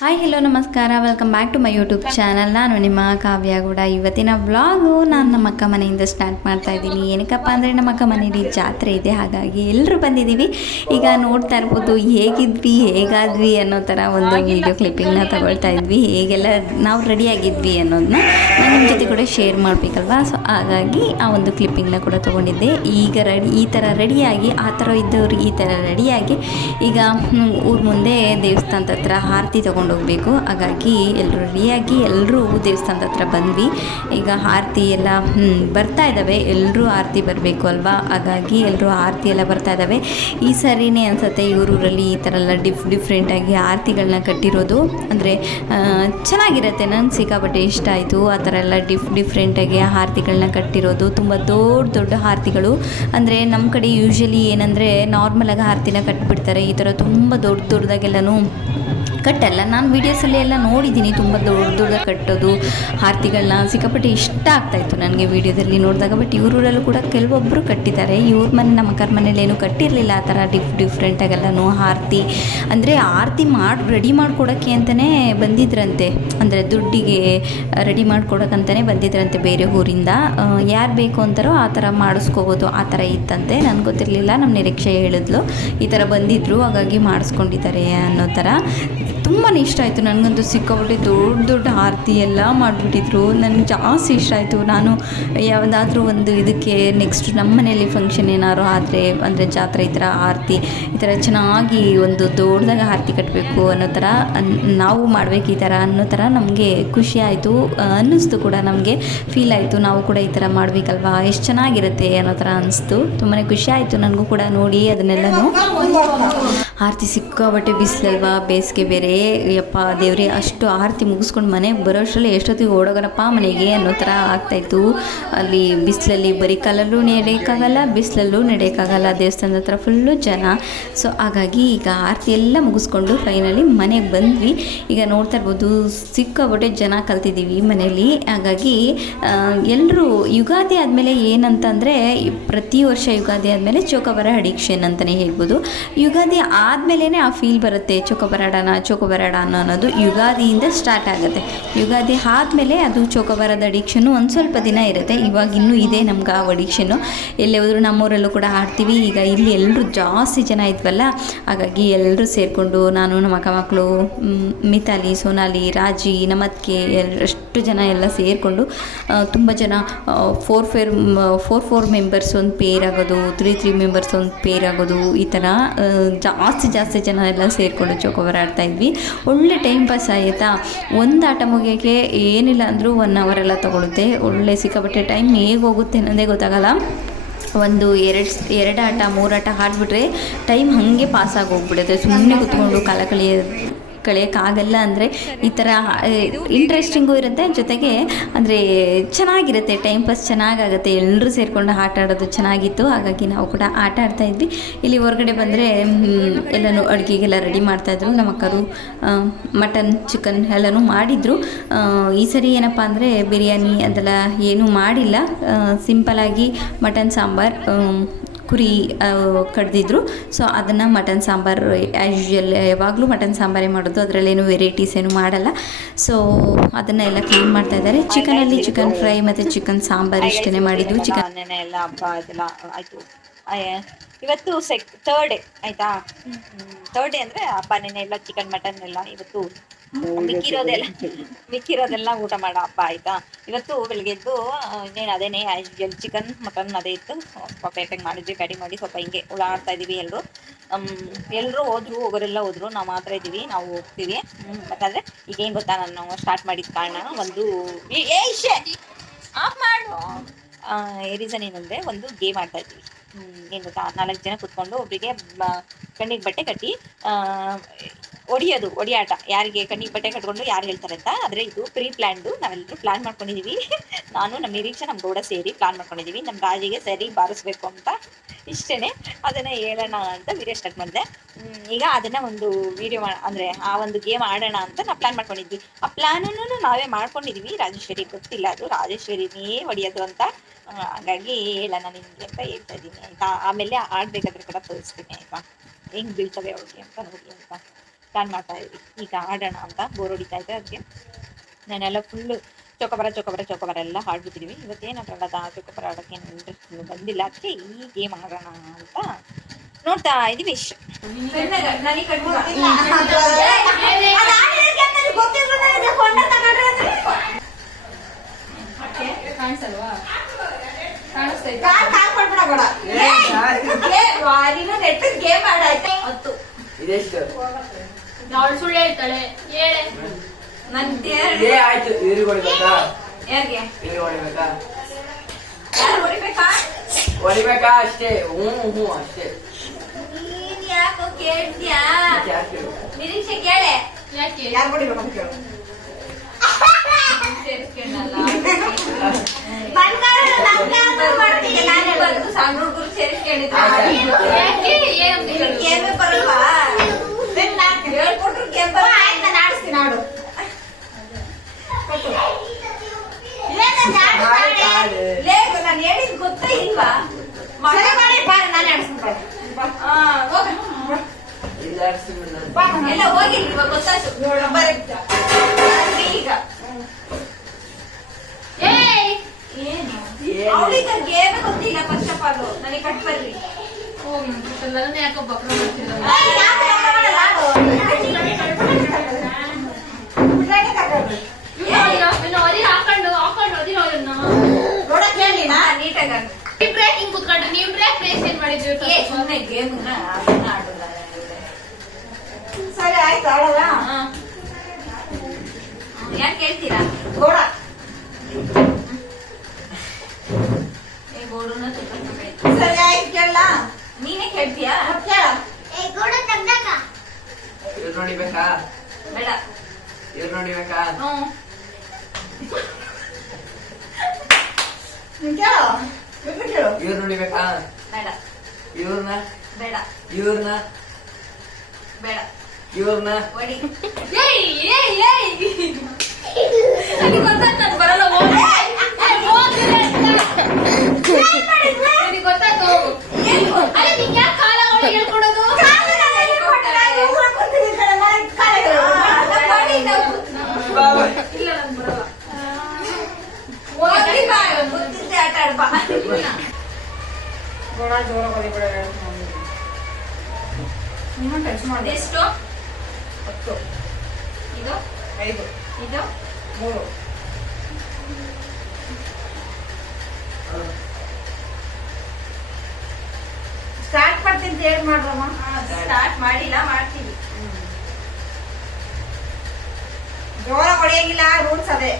Hi hello ನಮಸ್ಕಾರ, welcome back to my YouTube channel. ನಾನು ನಿಮ್ಮ ಕಾವ್ಯ ಕೂಡ. ಇವತ್ತಿನ ವ್ಲಾಗು ನಾನು ನಮ್ಮ ಅಕ್ಕ ಮನೆಯಿಂದ ಸ್ಟಾರ್ಟ್ ಮಾಡ್ತಾ ಇದ್ದೀನಿ. ಏನಕ್ಕಪ್ಪ ಅಂದರೆ ನಮ್ಮ ಅಕ್ಕ ಮನೇಲಿ ಜಾತ್ರೆ ಇದೆ, ಹಾಗಾಗಿ ಎಲ್ಲರೂ ಬಂದಿದ್ದೀವಿ. ಈಗ ನೋಡ್ತಾ ಇರ್ಬೋದು ಹೇಗಿದ್ವಿ ಹೇಗಾದ್ವಿ ಅನ್ನೋ ಥರ ಒಂದು ವೀಡಿಯೋ ಕ್ಲಿಪ್ಪಿಂಗ್ನ ತಗೊಳ್ತಾ ಇದ್ವಿ. ಹೇಗೆಲ್ಲ ನಾವು ರೆಡಿಯಾಗಿದ್ವಿ ಅನ್ನೋದನ್ನ ನಾನು ನಿಮ್ಮ ಜೊತೆ ಕೂಡ ಶೇರ್ ಮಾಡಬೇಕಲ್ವಾ. ಸೊ ಹಾಗಾಗಿ ಆ ಒಂದು ಕ್ಲಿಪ್ಪಿಂಗ್ನ ಕೂಡ ತೊಗೊಂಡಿದ್ದೆ. ಈಗ ಈ ಥರ ರೆಡಿಯಾಗಿ, ಆ ಥರ ಇದ್ದವ್ರು ಈ ಥರ ರೆಡಿಯಾಗಿ ಈಗ ಊರ ಮುಂದೆ ದೇವಸ್ಥಾನದ ಹತ್ರ ಆರತಿ ಹೋಗಬೇಕು. ಹಾಗಾಗಿ ಎಲ್ಲರೂ ರೆಡಿಯಾಗಿ ಎಲ್ಲರೂ ದೇವಸ್ಥಾನದ ಹತ್ರ ಬಂದ್ವಿ. ಈಗ ಆರತಿ ಎಲ್ಲ ಬರ್ತಾ ಇದ್ದಾವೆ, ಎಲ್ಲರೂ ಆರತಿ ಬರಬೇಕು ಅಲ್ವಾ. ಹಾಗಾಗಿ ಎಲ್ಲರೂ ಆರತಿ ಎಲ್ಲ ಬರ್ತಾ ಇದ್ದಾವೆ. ಈ ಸರಿನೇ ಅನಿಸುತ್ತೆ ಇವರೂರಲ್ಲಿ ಈ ಥರ ಎಲ್ಲ ಡಿಫ್ರೆಂಟಾಗಿ ಆರತಿಗಳನ್ನ ಕಟ್ಟಿರೋದು. ಅಂದರೆ ಚೆನ್ನಾಗಿರುತ್ತೆ, ನಂಗೆ ಸಿಕ್ಕಾಪಟ್ಟೆ ಇಷ್ಟ ಆಯಿತು. ಆ ಥರ ಎಲ್ಲ ಡಿಫ್ರೆಂಟಾಗಿ ಆರತಿಗಳನ್ನ ಕಟ್ಟಿರೋದು. ತುಂಬ ದೊಡ್ಡ ಆರತಿಗಳು. ಅಂದರೆ ನಮ್ಮ ಕಡೆ ಯೂಶ್ವಲಿ ಏನಂದರೆ ನಾರ್ಮಲಾಗಿ ಆರತಿನ ಕಟ್ಟಿಬಿಡ್ತಾರೆ. ಈ ಥರ ತುಂಬ ದೊಡ್ಡದಾಗೆಲ್ಲನೂ ಕಟ್ಟಲ್ಲ. ನಾನು ವೀಡಿಯೋಸಲ್ಲಿ ಎಲ್ಲ ನೋಡಿದ್ದೀನಿ, ತುಂಬ ದೊಡ್ಡದಾಗಿ ಕಟ್ಟೋದು ಆರತಿಗಳನ್ನ. ಸಿಕ್ಕಾಪಟ್ಟೆ ಇಷ್ಟ ಆಗ್ತಾಯಿತ್ತು ನನಗೆ ವೀಡಿಯೋದಲ್ಲಿ ನೋಡಿದಾಗ. ಬಟ್ ಇವರೂರಲ್ಲೂ ಕೂಡ ಕೆಲವೊಬ್ಬರು ಕಟ್ಟಿದ್ದಾರೆ. ಇವ್ರ ಮನೆ, ನಮ್ಮ ಅಕ್ಕರ ಮನೇಲಿ ಏನೂ ಕಟ್ಟಿರಲಿಲ್ಲ ಆ ಥರ ಡಿಫ್ರೆಂಟಾಗೆಲ್ಲನೂ ಆರತಿ. ಅಂದರೆ ಆರತಿ ರೆಡಿ ಮಾಡಿಕೊಡೋಕ್ಕೆ ಅಂತಲೇ ಬಂದಿದ್ರಂತೆ. ಅಂದರೆ ದುಡ್ಡಿಗೆ ರೆಡಿ ಮಾಡ್ಕೊಡೋಕ್ಕಂತಲೇ ಬಂದಿದ್ರಂತೆ ಬೇರೆ ಊರಿಂದ. ಯಾರು ಬೇಕು ಅಂತಾರೋ ಆ ಥರ ಮಾಡಿಸ್ಕೋಬೋದು, ಆ ಥರ ಇತ್ತಂತೆ. ನನಗೆ ಗೊತ್ತಿರಲಿಲ್ಲ. ನಮ್ಮ ನಿರೀಕ್ಷೆ ಹೇಳಿದ್ಲು ಈ ಥರ ಬಂದಿದ್ದರು, ಹಾಗಾಗಿ ಮಾಡಿಸ್ಕೊಂಡಿದ್ದಾರೆ ಅನ್ನೋ ಥರ. ತುಂಬಾ ಇಷ್ಟ ಆಯಿತು ನನಗಂತೂ. ಸಿಕ್ಕಾಪಟ್ಟೆ ದೊಡ್ಡ ಆರತಿ ಎಲ್ಲ ಮಾಡಿಬಿಟ್ಟಿದ್ರು. ನನಗೆ ಜಾಸ್ತಿ ಇಷ್ಟ ಆಯಿತು. ನಾನು ಯಾವುದಾದ್ರೂ ಒಂದು ಇದಕ್ಕೆ ನೆಕ್ಸ್ಟ್ ನಮ್ಮ ಮನೆಯಲ್ಲಿ ಫಂಕ್ಷನ್ ಏನಾದ್ರು ಆದರೆ, ಅಂದರೆ ಜಾತ್ರೆ ಈ ಥರ ಆರತಿ ಈ ಥರ ಚೆನ್ನಾಗಿ ಒಂದು ದೊಡ್ಡದಾಗಿ ಆರತಿ ಕಟ್ಟಬೇಕು ಅನ್ನೋ ಥರ, ನಾವು ಮಾಡಬೇಕು ಈ ಥರ ಅನ್ನೋ ಥರ ನಮಗೆ ಖುಷಿ ಆಯಿತು, ಅನ್ನಿಸ್ತು ಕೂಡ. ನಮಗೆ ಫೀಲ್ ಆಯಿತು ನಾವು ಕೂಡ ಈ ಥರ ಮಾಡಬೇಕಲ್ವಾ, ಎಷ್ಟು ಚೆನ್ನಾಗಿರುತ್ತೆ ಅನ್ನೋ ಥರ ಅನಿಸ್ತು. ತುಂಬಾ ಖುಷಿ ಆಯಿತು ನನಗೂ ಕೂಡ ನೋಡಿ ಅದನ್ನೆಲ್ಲನೂ. ಆರತಿ ಸಿಕ್ಕಾಬಟ್ಟೆ ಬಿಸಿಲಲ್ವಾ, ಬೇಸಿಗೆ ಬೇರೆ. ಯಪ್ಪ ದೇವ್ರಿ, ಅಷ್ಟು ಆರತಿ ಮುಗಿಸ್ಕೊಂಡು ಮನೆಗೆ ಬರೋಷ್ಟರಲ್ಲಿ ಎಷ್ಟೊತ್ತಿಗೆ ಓಡೋಗೋಣಪ್ಪ ಮನೆಗೆ ಅನ್ನೋ ಥರ ಆಗ್ತಾಯಿತ್ತು. ಅಲ್ಲಿ ಬಿಸಿಲಲ್ಲಿ ಬರೀ ಕಾಲಲ್ಲೂ ನಡೆಯೋಕ್ಕಾಗಲ್ಲ, ಬಿಸಿಲಲ್ಲೂ ನಡೆಯೋಕ್ಕಾಗಲ್ಲ. ದೇವಸ್ಥಾನದ ಹತ್ರ ಫುಲ್ಲು ಜನ. ಸೊ ಹಾಗಾಗಿ ಈಗ ಆರತಿ ಎಲ್ಲ ಮುಗಿಸ್ಕೊಂಡು ಫೈನಲಿ ಮನೆಗೆ ಬಂದ್ವಿ. ಈಗ ನೋಡ್ತಾ ಇರ್ಬೋದು ಸಿಕ್ಕಾಬಟ್ಟೆ ಜನ ಕಲ್ತಿದ್ದೀವಿ ಮನೇಲಿ. ಹಾಗಾಗಿ ಎಲ್ಲರೂ ಯುಗಾದಿ ಆದಮೇಲೆ ಏನಂತಂದರೆ, ಪ್ರತಿ ವರ್ಷ ಯುಗಾದಿ ಆದಮೇಲೆ ಚೌಕಾಬಾರ ಅಡಿಕ್ಷನ್ ಅಂತಲೇ ಹೇಳ್ಬೋದು. ಯುಗಾದಿ ಆದಮೇಲೆ ಆ ಫೀಲ್ ಬರುತ್ತೆ, ಚೌಕಾಬಾರ ಅನ್ನೋದು ಯುಗಾದಿಯಿಂದ ಸ್ಟಾರ್ಟ್ ಆಗುತ್ತೆ. ಯುಗಾದಿ ಆದಮೇಲೆ ಅದು ಚೌಕಾಬಾರದ ಅಡಿಕ್ಷನ್ನು ಒಂದು ಸ್ವಲ್ಪ ದಿನ ಇರುತ್ತೆ. ಇವಾಗ ಇನ್ನೂ ಇದೆ ನಮ್ಗೆ ಆ ಅಡಿಕ್ಷನ್ನು. ಎಲ್ಲೇ ಹೋದರೂ ನಮ್ಮೂರಲ್ಲೂ ಕೂಡ ಆಡ್ತೀವಿ. ಈಗ ಇಲ್ಲಿ ಎಲ್ಲರೂ ಜಾಸ್ತಿ ಜನ ಇದ್ವಲ್ಲ, ಹಾಗಾಗಿ ಎಲ್ಲರೂ ಸೇರಿಕೊಂಡು, ನಾನು ನಮ್ಮ ಅಕ್ಕ ಮಕ್ಕಳು, ಮಿತಾಲಿ, ಸೋನಾಲಿ, ರಾಜಿ, ನಮ್ಮತ್ತಿಗೆ ಅಷ್ಟು ಜನ ಎಲ್ಲ ಸೇರಿಕೊಂಡು ತುಂಬ ಜನ 4 ಮೆಂಬರ್ಸ್ ಒಂದು ಪೇರ್ ಆಗೋದು, 3 ಮೆಂಬರ್ಸ್ ಒಂದು ಪೇರ್ ಆಗೋದು, ಈ ಥರ ಜಾಸ್ತಿ ಜನ ಎಲ್ಲ ಸೇರಿಕೊಂಡು ಚೌಕಾಬಾರ ಆಡ್ತಾಯಿದ್ವಿ. ಒಳ್ಳೆ ಟೈಮ್ ಪಾಸ್ ಆಯಿತಾ. ಒಂದು ಆಟ ಮುಗಿಯೋಕ್ಕೆ ಏನಿಲ್ಲ ಅಂದರೂ 1 ಅವರ್ ಎಲ್ಲ ತೊಗೊಳುತ್ತೆ. ಒಳ್ಳೆ ಸಿಕ್ಕಾಪಟ್ಟೆ ಟೈಮ್ ಹೇಗೆ ಹೋಗುತ್ತೆ ಅನ್ನೋದೇ ಗೊತ್ತಾಗಲ್ಲ. ಒಂದು ಎರಡು ಆಟ 3 ಆಟ ಆಡಿಬಿಟ್ರೆ ಟೈಮ್ ಹಾಗೆ ಪಾಸಾಗಿ ಹೋಗ್ಬಿಡುತ್ತೆ. ಸುಮ್ಮನೆ ಕೂತ್ಕೊಂಡು ಕಾಲ ಕಳೆಯೋಕ್ಕಾಗಲ್ಲ. ಅಂದರೆ ಈ ಥರ ಇಂಟ್ರೆಸ್ಟಿಂಗು ಇರುತ್ತೆ, ಜೊತೆಗೆ ಅಂದರೆ ಚೆನ್ನಾಗಿರುತ್ತೆ, ಟೈಮ್ ಪಾಸ್ ಚೆನ್ನಾಗಾಗುತ್ತೆ. ಎಲ್ಲರೂ ಸೇರಿಕೊಂಡು ಆಟ ಆಡೋದು ಚೆನ್ನಾಗಿತ್ತು. ಹಾಗಾಗಿ ನಾವು ಕೂಡ ಆಟ ಆಡ್ತಾಯಿದ್ವಿ. ಇಲ್ಲಿ ಹೊರಗಡೆ ಬಂದರೆ ಎಲ್ಲನೂ ಅಡುಗೆಗೆಲ್ಲ ರೆಡಿ ಮಾಡ್ತಾಯಿದ್ರು ನಮ್ಮ ಅಕ್ಕರು. ಮಟನ್, ಚಿಕನ್ ಎಲ್ಲನೂ ಮಾಡಿದರು. ಈ ಸರಿ ಏನಪ್ಪ ಅಂದರೆ ಬಿರಿಯಾನಿ ಅದೆಲ್ಲ ಏನೂ ಮಾಡಿಲ್ಲ. ಸಿಂಪಲಾಗಿ ಮಟನ್ ಸಾಂಬಾರು, ಕುರಿ ಕಡ್ದಿದ್ರು. ಸೊ ಅದನ್ನು ಮಟನ್ ಸಾಂಬಾರು ಆ್ಯಸ್ ಯೂಶ್ವಲ್ ಯಾವಾಗಲೂ ಮಟನ್ ಸಾಂಬಾರೇ ಮಾಡೋದು, ಅದರಲ್ಲೇನು ವೆರೈಟೀಸ್ ಏನು ಮಾಡಲ್ಲ. ಸೊ ಅದನ್ನೆಲ್ಲ ಕ್ಲೀನ್ ಮಾಡ್ತಾಯಿದ್ದಾರೆ. ಚಿಕನಲ್ಲಿ ಚಿಕನ್ ಫ್ರೈ ಮತ್ತು ಚಿಕನ್ ಸಾಂಬಾರು ಇಷ್ಟೇ ಮಾಡಿದ್ದು. ಚಿಕನ್ ಎಲ್ಲ ಹಬ್ಬ ಇದೆಲ್ಲ ಆಯಿತು. ಇವತ್ತು ಥರ್ಡ್ ಡೇ ಆಯಿತಾ. ಥರ್ಡ್ ಡೇ ಅಂದರೆ ಹಬ್ಬ. ನೆನೆ ಎಲ್ಲ ಚಿಕನ್ ಮಟನ್ ಎಲ್ಲ ಇವತ್ತು ಮಿಕ್ಕಿರೋದೆಲ್ಲ ಊಟ ಮಾಡೋ ಹಬ್ಬ ಆಯಿತಾ. ಇವತ್ತು ಬೆಳಗ್ಗೆ ಎದ್ದು ಇನ್ನೇನು ಅದೇನೇ ಚಿಕನ್ ಮಟನ್ ಅದೇ ಇತ್ತು. ಸ್ವಲ್ಪ ಪೇಪೆಂಗ್ ಮಾಡಿದ್ವಿ, ಗಾಡಿ ಮಾಡಿ ಸ್ವಲ್ಪ ಹಿಂಗೆ ಓಡಾಡ್ತಾ ಇದ್ದೀವಿ. ಎಲ್ಲರೂ ಹೋಗೋರೆಲ್ಲ ಹೋದ್ರು, ನಾವು ಮಾತ್ರ ಇದ್ದೀವಿ, ನಾವು ಹೋಗ್ತೀವಿ. ಯಾಕಂದರೆ ಈಗೇನು ಗೊತ್ತಾ, ನಾನು ಸ್ಟಾರ್ಟ್ ಮಾಡಿದ ಕಾರಣ ಒಂದು ಆಫ್ ಮಾಡು ರೀಸನ್ ಏನಂದರೆ, ಒಂದು ಗೇಮ್ ಆಡ್ತಾ ಇದ್ದೀವಿ. ಏನು ಗೊತ್ತಾ, 4 ಜನ ಕೂತ್ಕೊಂಡು ಒಬ್ಬರಿಗೆ ಕಣ್ಣಿಗೆ ಬಟ್ಟೆ ಕಟ್ಟಿ ಒಡಿಯಾಟ. ಯಾರಿಗೆ ಕಣ್ಣಿಗೆ ಬಟ್ಟೆ ಕಟ್ಕೊಂಡು ಯಾರು ಹೇಳ್ತಾರೆ ಅಂತ. ಆದರೆ ಇದು ಪ್ರೀ ಪ್ಲ್ಯಾನ್ಡು, ನಾವೆಲ್ಲರೂ ಪ್ಲ್ಯಾನ್ ಮಾಡ್ಕೊಂಡಿದ್ದೀವಿ. ನಾನು, ನಮ್ಮ ನಿರೀಕ್ಷೆ, ನಮ್ಮ ಗೌಡ ಸೇರಿ ಪ್ಲ್ಯಾನ್ ಮಾಡ್ಕೊಂಡಿದ್ದೀವಿ. ನಮ್ಮ ರಾಜಿಗೆ ಸರಿ ಬಾರಿಸ್ಬೇಕು ಅಂತ. ಇಷ್ಟೇ, ಅದನ್ನು ಹೇಳೋಣ ಅಂತ ವಿಡಿಯೋ ಸ್ಟಾರ್ಟ್ ಮಾಡಿದೆ. ಈಗ ಅದನ್ನು ಒಂದು ವಿಡಿಯೋ ಅಂದರೆ ಆ ಒಂದು ಗೇಮ್ ಆಡೋಣ ಅಂತ ನಾವು ಪ್ಲ್ಯಾನ್ ಮಾಡ್ಕೊಂಡಿದ್ವಿ. ಆ ಪ್ಲ್ಯಾನನ್ನು ನಾವೇ ಮಾಡ್ಕೊಂಡಿದ್ದೀವಿ. ರಾಜೇಶ್ವರಿ ಗೊತ್ತಿಲ್ಲ, ಅದು ರಾಜೇಶ್ವರಿನೇ ಹೊಡೆಯೋದು ಅಂತ. ಹಾಗಾಗಿ ಹೇಳೋಣ ನಿಮಗೆ ಅಂತ ಹೇಳ್ತಾ ಇದ್ದೀನಿ ಆಯಿತಾ. ಆಮೇಲೆ ಆಡಬೇಕಾದ್ರೆ ಕೂಡ ತೋರಿಸ್ತೀನಿ ಆಯಿತಾ, ಹೆಂಗೆ ಬೀಳ್ತವೆ ಅವ್ರಿಗೆ ಅಂತ ನೋಡಿ ಅಂತ. ಪ್ಲಾನ್ ಮಾಡ್ತಾ ಇದ್ವಿ. ಈಗ ಆಡೋಣ ಅಂತ ಬೋರ್ ಹೊಡಿತಾ ಇದೆ. ಅದಕ್ಕೆ ನಾನೆಲ್ಲ ಫುಲ್ಲು ಚೌಕಬರ ಎಲ್ಲ ಆಡ್ಬಿಟ್ಟಿದ್ವಿ. ಇವತ್ತೇನು ಆಡೋದ ಚೌಕಬರ ಆಡೋಕ್ಕೆ ಇಂಟ್ರೆಸ್ಟ್ ಬಂದಿಲ್ಲ. ಅದಕ್ಕೆ ಈ ಗೇಮ್ ಆಡೋಣ ಅಂತ ನೋಡ್ತಾ ಇದೀವಿ. ಸುಳ್ಳು ಹೇಳ್ತಾಳೆ. ಆಯ್ತು ಇವ್ರಿಗೆ ಹೊಡಿಬೇಕಾ? ಯಾರಿಗೆ ಹೊಡಿಬೇಕಾ ಅಷ್ಟೇ. ಹ್ಞೂ ಅಷ್ಟೇ. ನೀನ್ ಯಾಕೋ ಕೇಳ್ತೀಯಾ? ಯಾಕೆ ನಿರೀಕ್ಷೆ ಕೇಳೆ. ಯಾಕೆ ಯಾರು ಹೊಡಿಬೇಕಂತ ಕೇಳು. ಸಣ್ಣ ಹುಡುಗರು ಸೇರಿಸ್ಕೊಂಡಿದ್ರು. ಯಾಕೆ ಏನಂತ ಹೇಳು? ಗೇಮೇ ಬರಲ್ವಾ? ಹೇಳ್ಕೊಟ್ರು ಗೇಮ್ ಬರಲ್ಲ. ಆಯ್ತು, ನಾನು ಆಡಿಸ್ತೀನಿ, ಆಡು. ನಾನು ಹೇಳಿದ್ ಗೊತ್ತೇ ಇಲ್ವಾ? ಸರಿ ಮಾಡಿ, ಬಾ, ನಾನೇ ಆಡಿಸ್ತೀನಿ. ಎಲ್ಲ ಹೋಗಿ ಇವಾಗ ಗೊತ್ತಾಯ್ತು. ಈಗ ಏಯ್ ಏನು ಅವಳಿಗೆ ಗೇಮೇ ಗೊತ್ತಿಲ್ಲ. ಫಸ್ಟ್ ಆಫ್ ಆಲ್ ನನಗೆ ಕಟ್ ಬರ್ರಿ. ಹೋಗಿ ನನಗೆ ಯಾಕೋ ಬಕ್ರ ಮಾಡ್ತಿಲ್ಲ. ಹಾಕೊಂಡು ನೋಡಕ್ ಹೇಳಿನ ನೀಟಾಗಿ ಬ್ರೇಕ್ ಹಿಂಗ್ ಕುತ್ಕೊಂಡ್ರೆ ನೀವು ಬ್ರೇಕ್ ರೇಸ್ ಏನ್ ಮಾಡಿದ್ವಿ? ಸುಮ್ಮನೆ ಗೇಮ್ ಆಡಲ್ಲ. ಸರಿ ಆಯ್ತು, ಆಡಲ್ಲ. ಯಾಕೆ ಹೇಳ್ತೀರಾ? ಗೋಡ ಗೋಡುನ ಸರಿ ಆಯ್ತು, ಕೇಳಲ್ಲ. ನೀನೇ ಕೇಳ್ತೀಯಾ? ಕೇಳ. ಇವ್ರು ನೋಡಿಬೇಕಾ? ಬೇಡ. ಇವ್ರು ನೋಡಿಬೇಕಾ? ನೀನ್ ಕೇಳು, ಬಿಟ್ಬಿಟ್ಟು ಕೇಳು. ಇವ್ರು ನೋಡಿಬೇಕಾ? ಬೇಡ. ಇವ್ರನ್ನ ಬೇಡ. ಇವ್ರನ್ನ ಬೇಡ. ಇವ್ರನ್ನ ಹೊಡಿ. ನನಗೆ ಗೊತ್ತಾಯ್ತು ನಾನು ಬರಲ್ಲ. ನನಗೆ ಗೊತ್ತಾಯ್ತು. ಅಲ್ಲ ನಿಂಗೆ ಯಾಕೆ ಕಾಲಗಳು ಹೇಳ್ಕೊಡೋದು? ಇಲ್ಲ ನಾನು ಬರಲ್ಲ. ಹೋಗಿ ಬಾ, ಗೊತ್ತಿದ್ದೆ ಆಟ ಆಡ್ಬಾ. ಗೋಡ ಜೋರ ಹೊಡಿಬೇಡ. ನಿಮ್ಮ ಕೆಲಸ ಮಾಡಿ. ಎಷ್ಟು? 10, ಇದು 5, ಇದು 3. ಸ್ಟಾರ್ಟ್ ಮಾಡ್ತೀನಿ ಅಂತ ಹೇಳಿ ಮಾಡ್ರಮ್ಮ. ಸ್ಟಾರ್ಟ್ ಮಾಡಿಲ್ಲ, ಮಾಡ್ತೀವಿ. ಜೋರ ಹೊಡೆಯಂಗಿಲ್ಲ, ರೂಲ್ಸ್ ಅದೇ.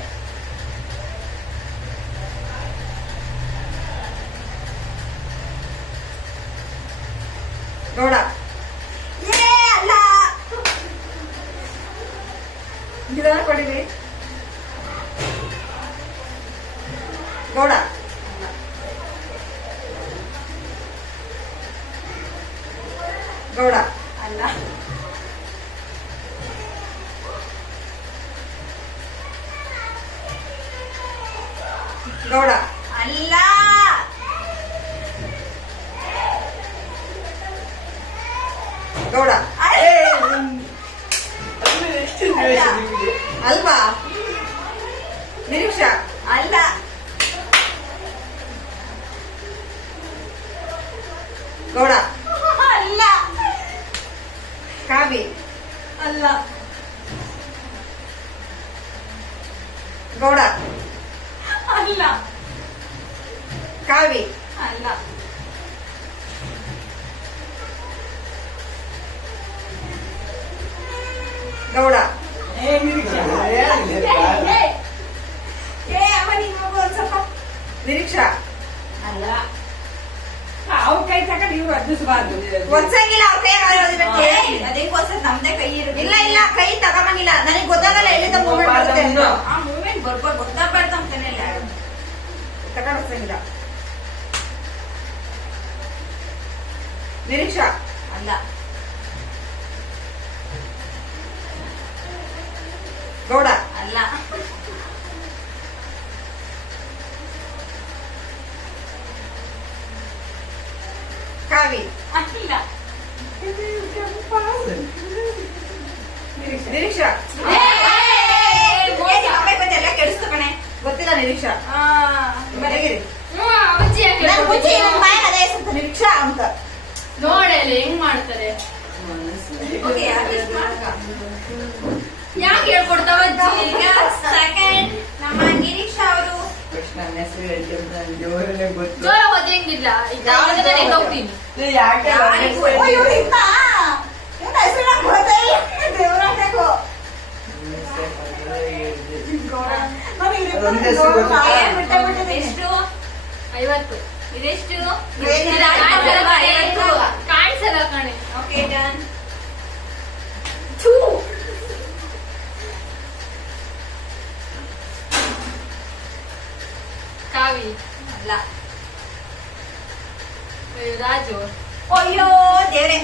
ಗೌಡ ಅಲ್ಲ ನಿಧಾನ ಕೊಡಿರಿ. ಗೌಡ ಗೌಡ ಅಲ್ಲ. ಗೌಡ ಅಲ್ಲ. ಗೌಡ ಅಲ್ವಾ? ನಿರೀಕ್ಷಾ ಅಲ್ಲ. ಗೌಡ ಅಲ್ಲ. ಕಾವಿ ಅಲ್ಲ. ಗೌಡ ಅಲ್ಲ. ಕಾವಿ ಅಲ್ಲ. ಗೌಡ ಅಮ್ಮ ನೀನ್ ಹೋಗು ಒಂದ್ ಸ್ವಲ್ಪ. ನಿರೀಕ್ಷಾ ಅಲ್ಲ. ಅವ್ರ ಕೈ ತಗೊಂಡು ಇವ್ರು ಅದ್ದಿಸಬಾರ್ದು. ಒನ್ಸಂಗಿಲ್ಲ, ಅವ್ರ ಕೈ ಅದಕ್ಕೋಸ್ಕರ ನಮ್ದೇ ಕೈ ಇರುತ್ತೆ. ಇಲ್ಲ ಇಲ್ಲ, ಕೈ ತಗೊಂಬಂಗಿಲ್ಲ. ನನಗೆ ಗೊತ್ತಾಗಲ್ಲ ಎಲ್ಲಿಂದ ಮೂವ್ಮೆಂಟ್ ಬರುತ್ತೆ ಅಂತ. ಆ ಮೂವ್ಮೆಂಟ್ ಬರ್ಬೋದು, ಗೊತ್ತಾಗ್ಬಾರ್ದು ಅಂತಾನೆ ತಗೊಂಡಿಲ್ಲ. ನಿರೀಕ್ಷಾ ಅಲ್ಲ. ಗೌಡ ಅಲ್ಲ. ಕಾವಿ ಅಲ್ಲ. ನಿರೀಕ್ಷಾ ಎಲ್ಲ ಕೆಡಿಸ್ತು ಕಣೆ ಗೊತ್ತಿಲ್ಲ ನಿರೀಕ್ಷಾ ಬರಗಿರಿ ಅಜ್ಜಿ ಯಾಕೆ ನಾನು ಮುಂಚೆ ನನ್ನ ಬಾಯಲ್ಲಿ ಅದೇ ಹೆಸರು ನಿರೀಕ್ಷಾ ಅಂತ ನೋಡಲ್ಲ ಹೆಂಗ್ ಮಾಡ್ತಾರೆ ಓಕೆ ಯಾಕೆ ಹೇಳ್ಕೊಡ್ತಾವ ಅಜ್ಜಿ ಈಗ ಸೆಕೆಂಡ್ ನಮ್ಮ ನಿರೀಕ್ಷಾ ಅವರು ನನ್ನ ಹೆಸರು ಹೇಳ್ತಿದ್ದ ಜೋರಲ್ಲೇ ಗೊತ್ತು ಜೋರ ಓದಿಯಂಗಿಲ್ಲ ಈಗ ಯಾವ್ದು? ನಾನು ಹೋಗ್ತೀನಿ ಯಾಕೆ ಹೆಸರು ನಂಗೆ ಗೊತ್ತಾಯಿಲ್ಲ ದೇವರಾಟಕ್ಕೂ ಎಷ್ಟು 50 ಇದೆಷ್ಟು ಬೇರೆ ಕಾಣಿಸಲ್ಲ ಕಣೆ ಓಕೆ ಡನ್ ಕಾವಿ ಅಲ್ಲ ರಾಜು ಅಯ್ಯೋ ದೇವ್ರೆ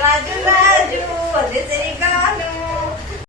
ರಾಜು ರಾಜು ಅದೇ ಸರಿಗ